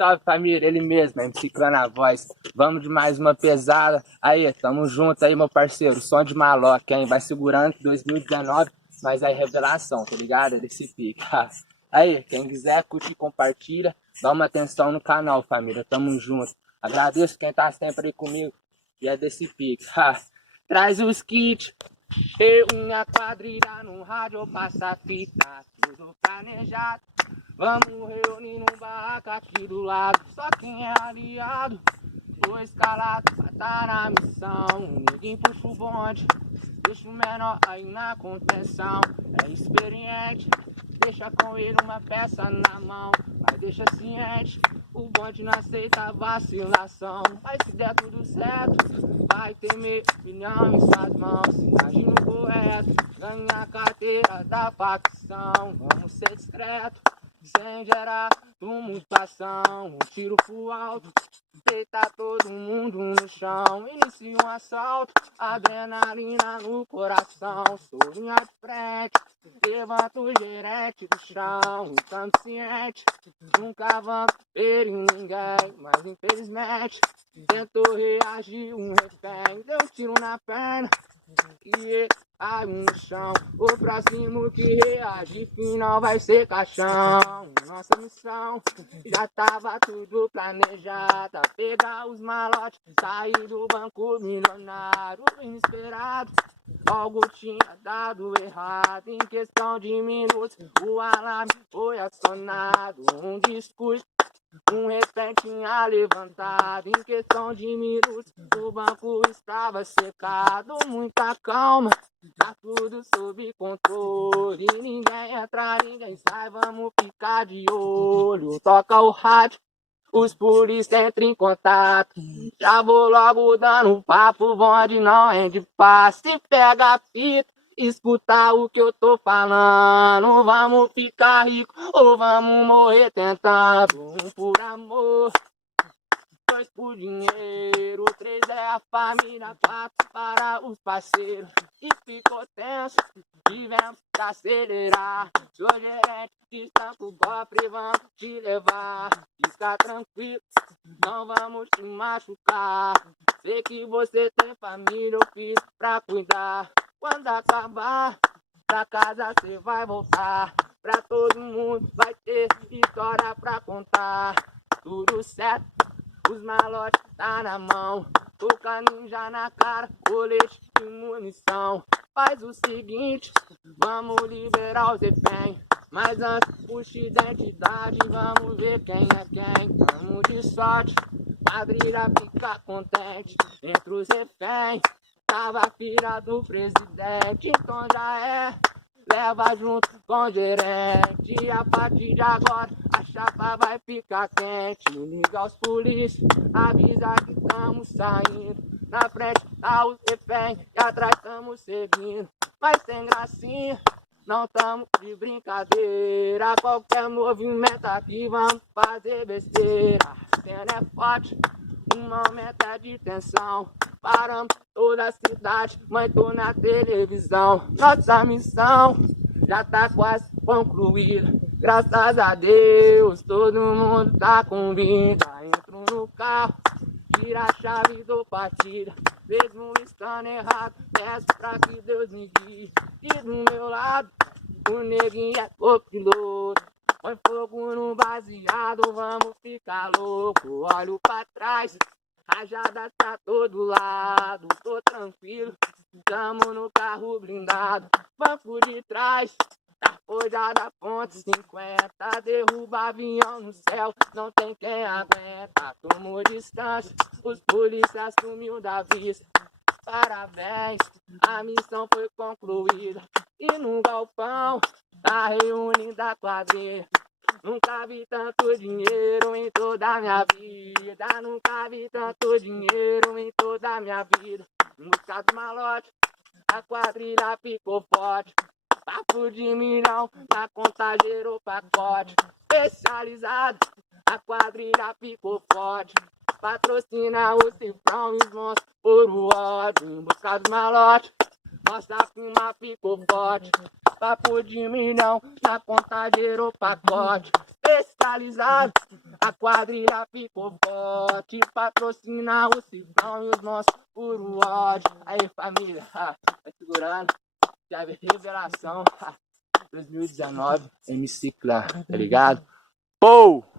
salve família, ele mesmo, MC Clã na voz. Vamos de mais uma pesada. Aí, tamo junto aí, meu parceiro. Som de maloca, hein? Vai segurando que 2019, mas aí revelação, tá ligado? É desse pique. Aí, quem quiser, curte e compartilha. Dá uma atenção no canal, família. Tamo junto. Agradeço quem tá sempre aí comigo. E é desse pique. Traz os kits. Eu, minha quadrilha no rádio, passa fita, tudo planejado. Vamos reunir num barraco aqui do lado. Só quem é aliado, tô escalado pra tá na missão. Ninguém puxa o bonde, deixa o menor aí na contenção. É experiente, deixa com ele uma peça na mão. Mas deixa ciente, o bonde não aceita vacilação. Mas se der tudo certo, vai ter meio milhão em suas mãos. Imagina o correto, ganha a carteira da facção. Vamos ser discreto, sem gerar tumultuação. Um tiro full alto, deita todo mundo no chão. Inicia um assalto, adrenalina no coração. Sou linha de frente, levanto o gerente do chão. Estamos ciente, nunca vamos ferir ninguém. Mas infelizmente, tentou reagir um refém. Deu um tiro na perna e ele caiu no chão. O próximo que reagir final vai ser caixão. Nossa missão já tava tudo planejado. Pegar os malotes, sair do banco milionário. Inesperado, algo tinha dado errado. Em questão de minutos, o alarme foi acionado. Um discurso, um refém tinha levantado. Em questão de minutos, o banco estava secado. Muita calma, tá tudo sob controle. Ninguém entra, ninguém sai, vamos ficar de olho. Toca o rádio, os polícia entram em contato. Já vou logo dando papo, bonde não é de paz. Se pega a fita, escutar o que eu tô falando. Vamos ficar rico ou vamos morrer tentando. Um por amor, dois por dinheiro, três é a família, quatro para os parceiros. E ficou tenso, tivemos que acelerar. Sou gerente, destampa o cofre, vamos te levar. Fica tranquilo, não vamos te machucar. Sei que você tem família ou filho pra cuidar. Quando acabar, pra casa cê vai voltar. Pra todo mundo vai ter história pra contar. Tudo certo, os malotes tá na mão. Toca ninja na cara, colete e munição. Faz o seguinte, vamos liberar os reféns. Mas antes puxa identidade, vamos ver quem é quem. Tamo de sorte, quadrilha fica contente. Entre os reféns, tava a filha do presidente. Então já é, leva junto com o gerente. A partir de agora a chapa vai ficar quente. Liga aos polícia, avisa que estamos saindo. Na frente tá os reféns e atrás estamos seguindo. Mas sem gracinha, não tamo de brincadeira. Qualquer movimento aqui vamos fazer besteira. A cena é forte, um momento é de tensão. Paramos toda a cidade, mãe, tô na televisão. Nossa missão já tá quase concluída. Graças a Deus, todo mundo tá com vida. Entro no carro, tira a chave do partida. Mesmo estando errado, peço pra que Deus me guie. E do meu lado, o neguinho é copiloto. Põe fogo no baseado, vamos ficar louco. Olho pra trás, rajada tá todo lado. Tô tranquilo, tamo no carro blindado. Banco de trás, tá forjada ponte 50. Derruba avião no céu, não tem quem aguenta. Tomou distância, os polícias sumiu da vista. Parabéns, a missão foi concluída. E no galpão, tá reunida a quadrilha. Nunca vi tanto dinheiro em toda a minha vida. Nunca vi tanto dinheiro em toda a minha vida. Em busca do malote, a quadrilha ficou forte. Papo de milhão, na conta gerou pacote. Especializado, a quadrilha ficou forte. Patrocina o cifrão e os monstros por o ódio. Em busca do malote, nossa firma ficou forte. Papo de milhão, na conta gerou pacote. centralizado. A quadrilha ficou forte, patrocina o Ciclão e os nossos puro ódio. Aí família, vai segurando, teve revelação, 2019, MC Clã, tá ligado? Pou!